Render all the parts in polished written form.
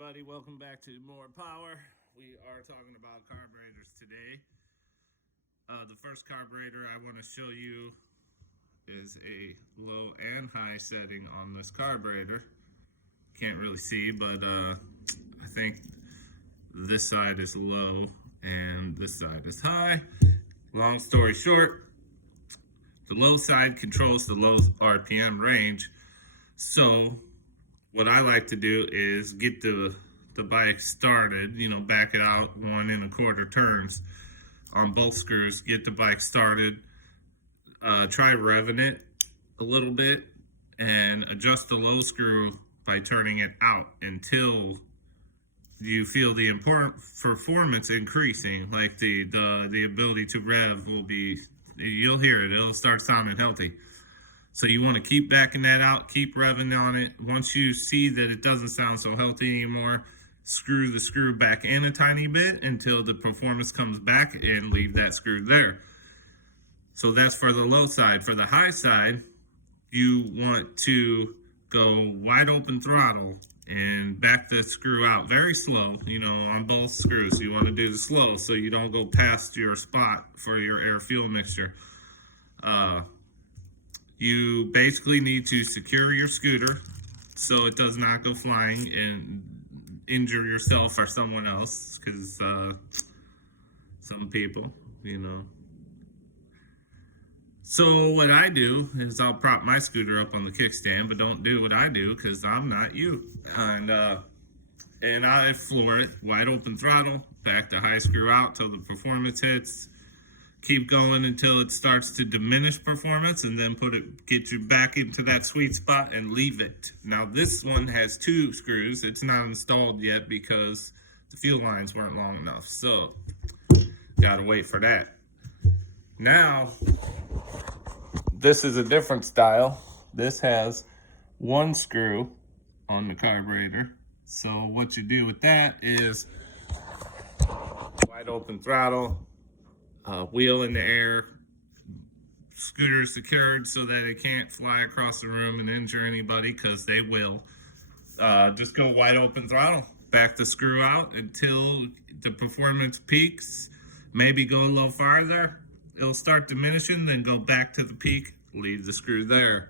everybody, welcome back to More Power. We are talking about carburetors today. The first carburetor I want to show you is a low and high setting on this carburetor. Can't really see, but I think this side is low and this side is high. Long story short, the low side controls the low RPM range. So what I like to do is get the bike started, back it out 1 1/4 turns on both screws, get the bike started, try revving it a little bit and adjust the low screw by turning it out until you feel the important performance increasing, like the ability to rev will be, you'll hear it, it'll start sounding healthy. So you want to keep backing that out, keep revving on it. Once you see that it doesn't sound so healthy anymore, screw the screw back in a tiny bit until the performance comes back and leave that screw there. So that's for the low side. For the high side, you want to go wide open throttle and back the screw out very slow, on both screws. You want to do the slow so you don't go past your spot for your air fuel mixture. You basically need to secure your scooter so it does not go flying and injure yourself or someone else, because some people, So what I do is I'll prop my scooter up on the kickstand, but don't do what I do because I'm not you. And I floor it, wide open throttle, back the high screw out till the performance hits. Keep going until it starts to diminish performance, and then get you back into that sweet spot and leave it. Now this one has 2 screws. It's not installed yet because the fuel lines weren't long enough. So gotta wait for that. Now this is a different style. This has 1 screw on the carburetor. So what you do with that is wide open throttle, wheel in the air, scooter secured so that it can't fly across the room and injure anybody, because they will. Just go wide open throttle, back the screw out until the performance peaks, maybe go a little farther, it'll start diminishing, then go back to the peak, leave the screw there.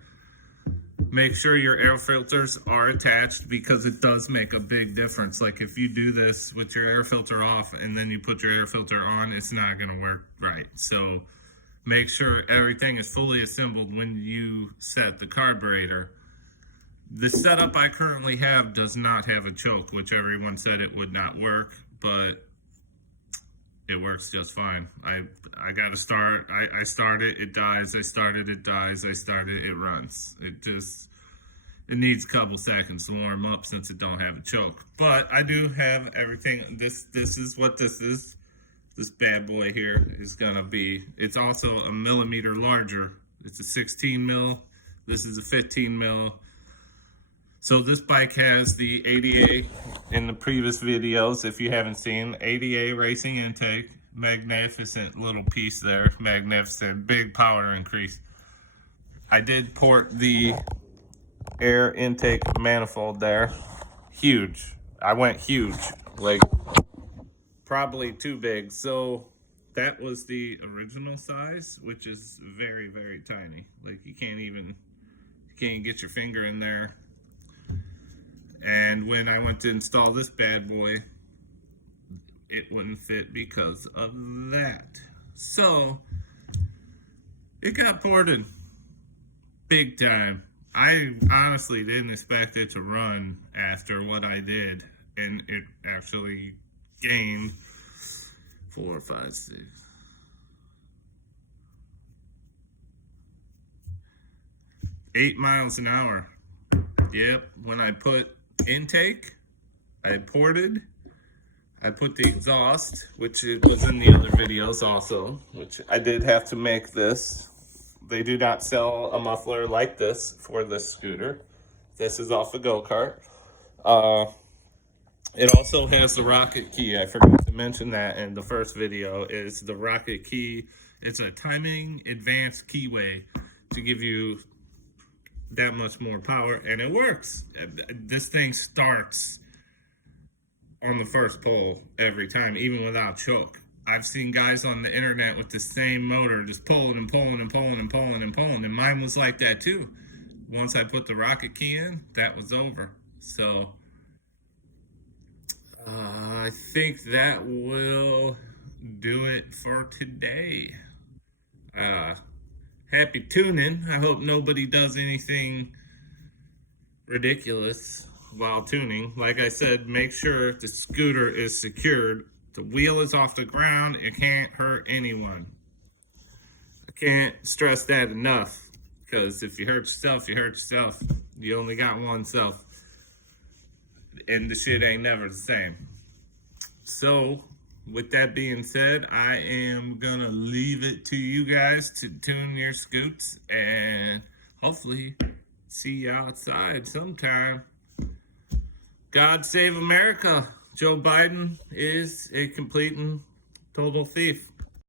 Make sure your air filters are attached, because it does make a big difference. Like if you do this with your air filter off and then you put your air filter on, it's not going to work right. So make sure everything is fully assembled when you set the carburetor. The setup I currently have does not have a choke, which everyone said it would not work, but it works just fine. I got to start. I start it, it dies. I start it, it dies. I start it, it runs. It needs a couple seconds to warm up since it don't have a choke. But I do have everything. This is what this is. This bad boy here is gonna be. It's also a millimeter larger. It's a 16 mil. This is a 15 mil. So this bike has the ADA in the previous videos. If you haven't seen, ADA racing intake, magnificent little piece there, magnificent, big power increase. I did port the air intake manifold there, huge. I went huge, like probably too big. So that was the original size, which is very, very tiny. Like you can't get your finger in there. And when I went to install this bad boy, it wouldn't fit because of that. So it got ported big time. I honestly didn't expect it to run after what I did, and it actually gained 4, 5, 6. 8 miles an hour. Yep, when I put intake, I ported, I put the exhaust, which it was in the other videos also, which I did have to make this. They do not sell a muffler like this for this scooter. This is off a go-kart. It also has the rocket key. I forgot to mention that in the first video, is the rocket key. It's a timing advanced keyway to give you that much more power, and it works. This thing starts on the first pull every time, even without choke. I've seen guys on the internet with the same motor just pulling and pulling and pulling and pulling and pulling, and mine was like that too. Once I put the rocket key in, that was over. So I think that will do it for today. Happy tuning. I hope nobody does anything ridiculous while tuning. Like I said, make sure the scooter is secured. The wheel is off the ground. It can't hurt anyone. I can't stress that enough, because if you hurt yourself, you hurt yourself. You only got one self, and the shit ain't never the same. So with that being said, I am gonna leave it to you guys to tune your scoots, and hopefully see you outside sometime. God save America. Joe Biden is a complete and total thief.